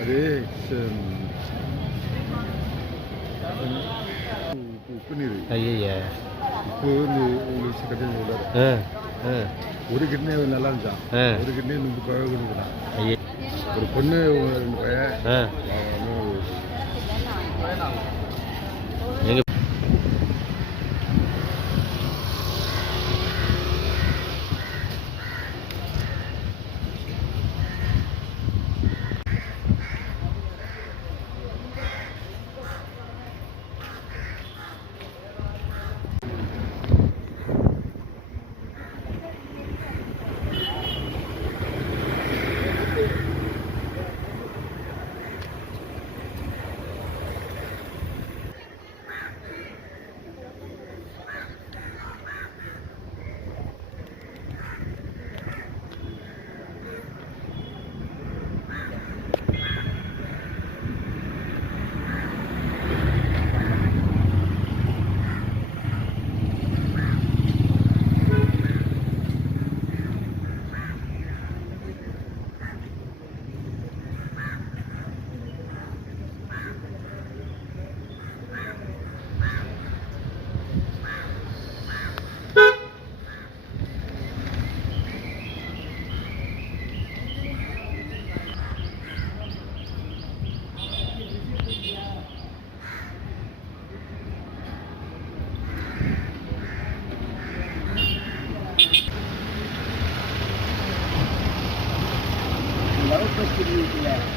அது ச- உப்பு உப்பு நீர் ஐயா உப்பு வந்து உங்களுக்கு கட்டி ஆ ஒரு கிட்னி நல்லா இருந்தான் ஒரு கிட்னி முப்பது ரூபாய் கொடுக்குறான் ஐயா ஒரு பொண்ணு ரெண்டு பையன்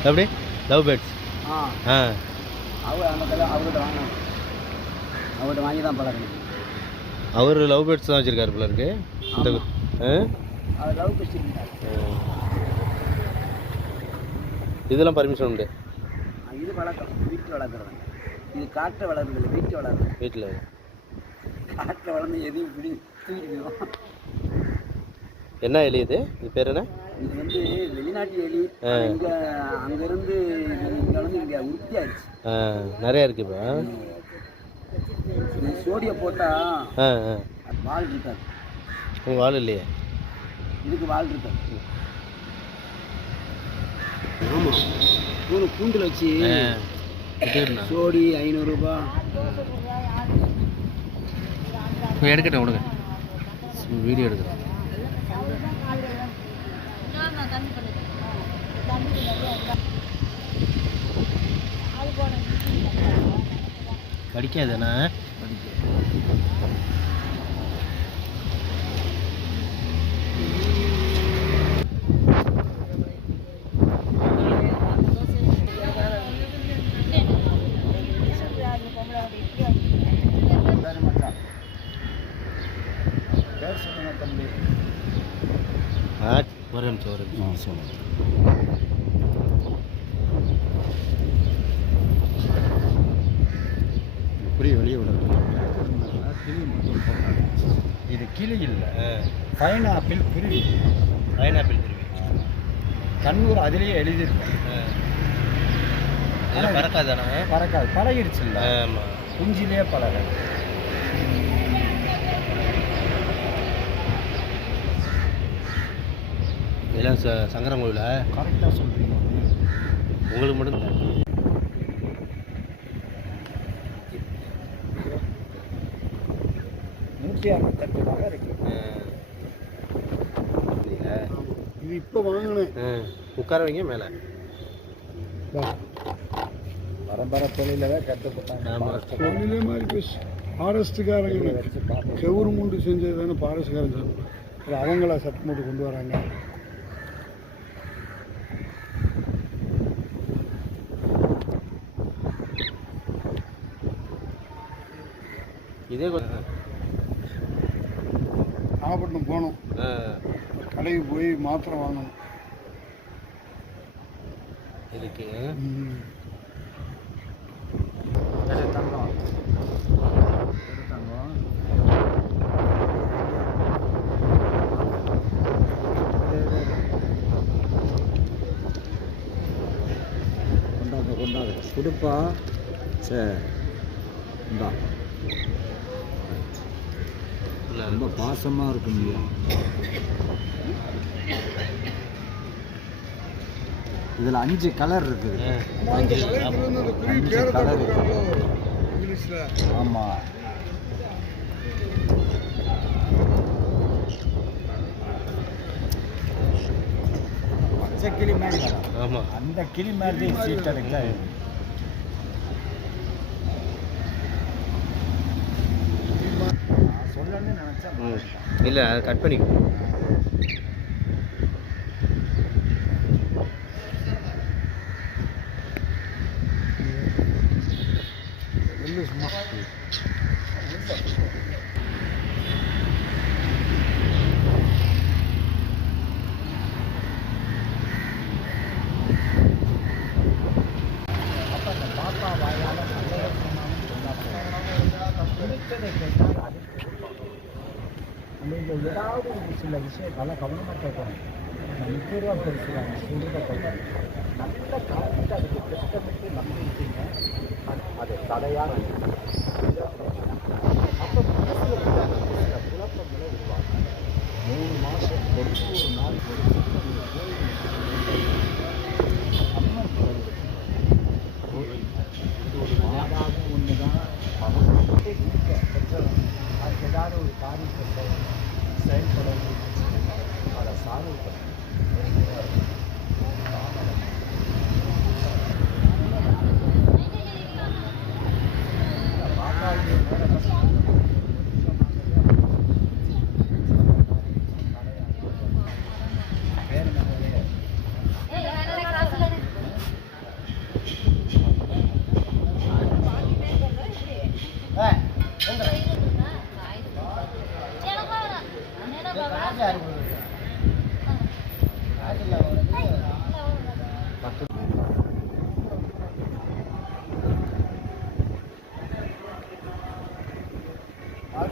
எப்படி? லவ் பேர்ட்ஸ் ஆ. அவங்ககிட்ட வாங்கி தான் பழகணும் அவர் லவ் பேர்ட்ஸ் தான் வச்சுருக்காரு போல இருக்கு. இந்த இதெல்லாம் பர்மிஷன் உண்டு. இது வளர்க்கம் வீட்டில் வளர்க்குறவங்க இது காட்டில் வளர்க்குறது இல்லை வீட்டில் வளர்க்குறது. வீட்டில். காட்டில் வளர்ந்து எதையும் பிடி என்ன எலி இது பேர் என்ன? இது வந்து வெளிநாட்டு எலி. இங்கே அங்கேருந்து இங்கே வந்து இங்கே உற்பத்தி ஆயிடுச்சு. நிறையா இருக்கு இப்போ. சோடியை ஆ வால் இருக்காது. உங்கள் ஆள் இல்லையே? இதுக்கு வால் இருக்காது. ஆமாம் மூணு கூண்டில் வச்சு சோடி ஐநூறுரூபா இப்போ எடுக்கட்டும் விடுங்க வீடியோ எடுக்கிறேன் கடிக்காதுண்ணா ஒரு நிமிஷம் ஒரு நிமிஷம். ஆ இப்படி வெளியே விடாது கிளி மட்டும் இது கிளி இல்லை. பைனாப்பிள் குருவி. பைனாப்பிள் குருவி. கண்ணூர் அதிலேயே எழுதியிருக்கு ஆ. இதெல்லாம் பறக்காதாண்ணா பறக்காது. பழகிடுச்சு இல்லை. ஆமாம் குஞ்சிலே பழக இதெல்லாம் ச சங்கரன் கோவிலா? கரெக்டாக சொல்கிறீங்க உங்களுக்கு மட்டும் நூற்றி அறுபத்தெட்டு ரூபாய் இருக்கு இது இப்போ வாங்கினேன். உட்கார வைங்க மேலே. பரம்பரை தொழில தான் கற்றுக்கிட்டாங்க. தொழிலே மாதிரி பேசு ஃபாரஸ்ட்டுக்காரங்க செவுரு மூண்டு செஞ்சது தானே ஃபாரஸ்ட்காரங்க அது அவங்கள சட்டம் போட்டு கொண்டு வராங்க. இதே கொஞ்சம் கடைக்கு போய் மாத்திரை வாங்கணும். இதுக்கு தங்கம். தங்கம். கொண்டாங்க கொண்டாங்க கொடுப்பா. சரி இந்தா. ரொம்ப பாசமாக இருக்கும் இல்லையா இதில் அஞ்சு கலர் இருக்குது. அஞ்சு. கொடுக்குறாங்களோ இங்கிலீஷ்ல. ஆமாம் பச்சை கிளி மாதிரி. ஆமாம் அந்த கிளி மாதிரி சீட் இருக்குல்ல இல்லை அதை கட் பண்ணிக்கோ இல்லை சும்மா அப்போ அந்த பாப்பா வாயால் நல்லதை சொன்னாலும் சொல்லாமல் பிடிச்சதை கேட்டால் அது நீங்கள் ஏதாவது ஒரு சில விஷயம் நல்லா கவனமாக கேட்கணும் அந்த பேசுகிறாங்க சொல்கிறத கேட்கணும். நல்ல காரணத்தை அதுக்கு திட்டமிட்டு நம்பிட்டீங்க அது- தடையாக அப்போ மனசில் வந்து அந்த சில குழப்பங்களை உருவாக்கும். மூணு மாதம் தொண்ணூறு நாள் ஒரு ஒரு அம்மன் கோயில் மாதாவும் ஒன்று தான் அவங்க அதுக்கு ஏதாவது ஒரு காரியத்தை Né? para então.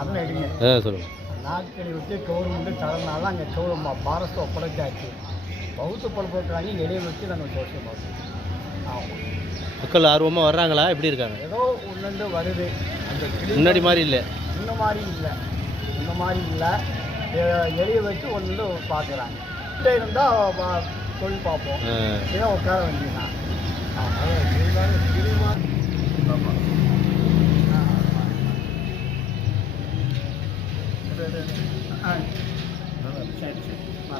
அதில் எடுங்க. ஆ சொல்லுங்கள் நாட்களை விட்டு கவர்மெண்ட் தரனால அங்கே கவர்மெண்ட் பாரஸ்ட் ஒப்படைச்சாச்சு பௌத்த பல்படுத்துறாங்க இடையே வச்சு நாங்கள் ஜோசியம் ஆமாம் மக்கள் ஆர்வமாக வர்றாங்களா? எப்படி இருக்காங்க? ஏதோ ஒன்று வருது. அந்த முன்னாடி மாதிரி இல்லை. இந்த மாதிரி இல்லை. இந்த மாதிரி இல்லை. எளிய வச்சு ஒன்று பார்க்குறாங்க கிட்ட இருந்தால் தொழில் பார்ப்போம். இதை உட்கார வேண்டியதான் ஆமாம் இருந்தாலும் கிளி மாதிரி ஆமாம் ஆ. சரி சரி. ஆ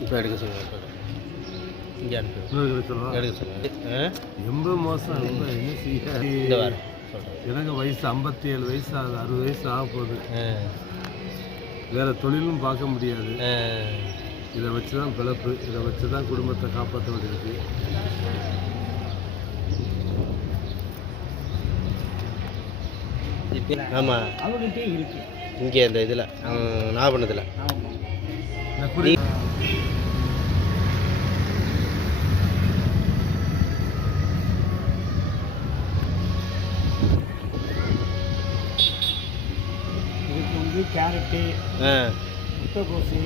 இப்போ எடுக்க சொல்லுங்கள் இங்கே அனுப்பி. ரொம்ப மோசம் ரொம்ப என்ன செய்ய? எனக்கு வயசு ஐம்பத்தி ஏழு வயசு ஆகுது அறுபது வயசு ஆக போகுது. வேற தொழிலும் பார்க்க முடியாது. இதை வச்சு தான் பிழப்பு. இதை வச்சு தான் குடும்பத்தை காப்பாற்ற வேண்டியிருக்கு. ஆமாம் இருக்கு. இங்கே அந்த இதில் வந்து கேரட்டு ஆ. முட்டைக்கோசு